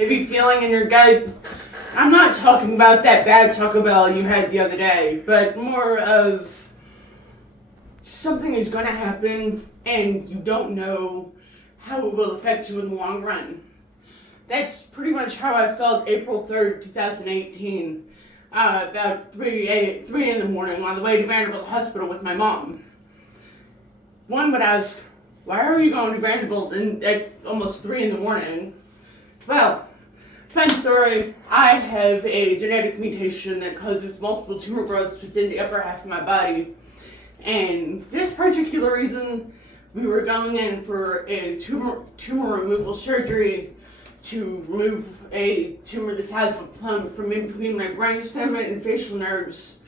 heavy feeling in your gut. I'm not talking about that bad Taco Bell you had the other day, but more of something is going to happen and you don't know how it will affect you in the long run. That's pretty much how I felt April 3rd, 2018, about 3 in the morning on the way to Vanderbilt Hospital with my mom. One would ask, why are you going to Vanderbilt at almost 3 in the morning? Well, fun story, I have a genetic mutation that causes multiple tumor growths within the upper half of my body. And this particular reason, we were going in for a tumor removal surgery to remove a tumor the size of a plum from in between my brainstem and facial nerves.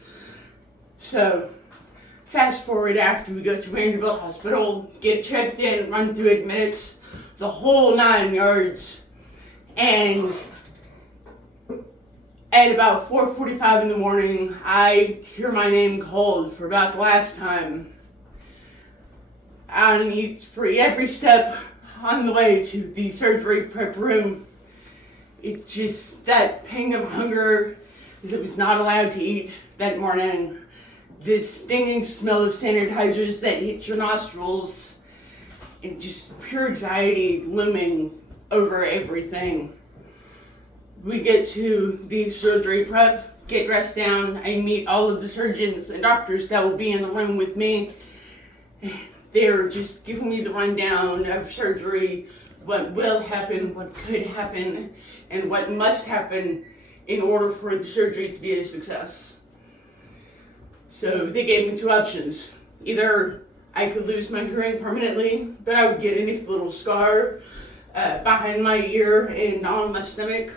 So, fast forward after we go to Vanderbilt Hospital, get checked in, run through admittance, the whole 9 yards. And at about 4:45 in the morning, I hear my name called for about the last time. And for every step on the way to the surgery prep room, that pang of hunger, as it was not allowed to eat that morning, this stinging smell of sanitizers that hit your nostrils, and just pure anxiety looming over everything. We get to the surgery prep, get dressed down, I meet all of the surgeons and doctors that will be in the room with me. They're just giving me the rundown of surgery, what will happen, what could happen, and what must happen in order for the surgery to be a success. So they gave me 2 options. Either I could lose my hearing permanently, but I would get a nifty little scar behind my ear and on my stomach,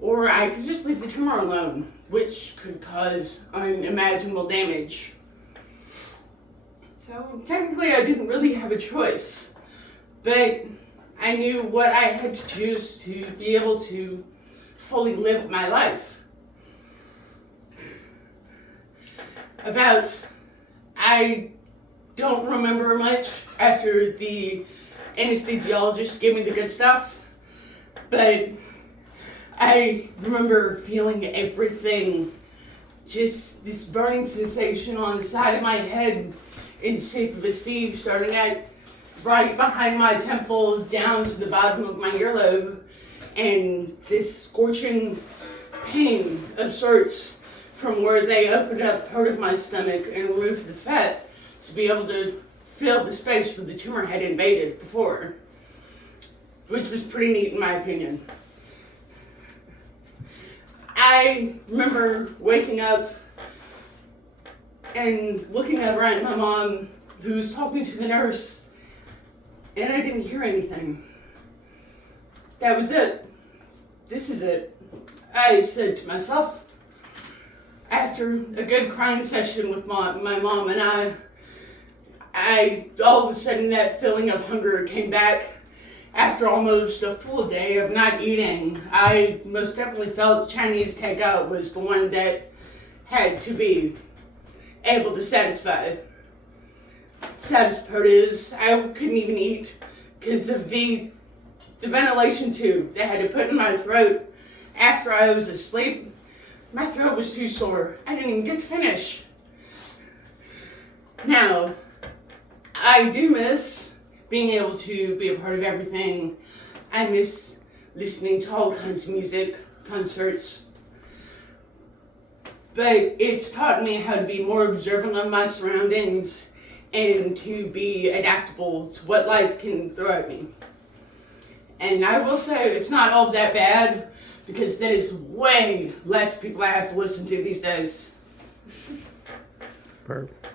or I could just leave the tumor alone, which could cause unimaginable damage. So technically I didn't really have a choice, but I knew what I had to choose to be able to fully live my life. I don't remember much after the anesthesiologist gave me the good stuff, but I remember feeling everything, just this burning sensation on the side of my head in the shape of a C, starting at right behind my temple down to the bottom of my earlobe, and this scorching pain of sorts from where they opened up part of my stomach and removed the fat to be able to fill the space where the tumor had invaded before, which was pretty neat in my opinion. I remember waking up and looking over at my mom, who was talking to the nurse, and I didn't hear anything. That was it. This is it. I said to myself, after a good crying session with my mom and I all of a sudden that feeling of hunger came back. After almost a full day of not eating, I most definitely felt Chinese takeout was the one that had to be able to satisfy. Saddest part is I couldn't even eat because of the ventilation tube they had to put in my throat after I was asleep. My throat was too sore. I didn't even get to finish. Now, I do miss being able to be a part of everything. I miss listening to all kinds of music, concerts. But it's taught me how to be more observant of my surroundings and to be adaptable to what life can throw at me. And I will say it's not all that bad, because that is way less people I have to listen to these days. Perfect.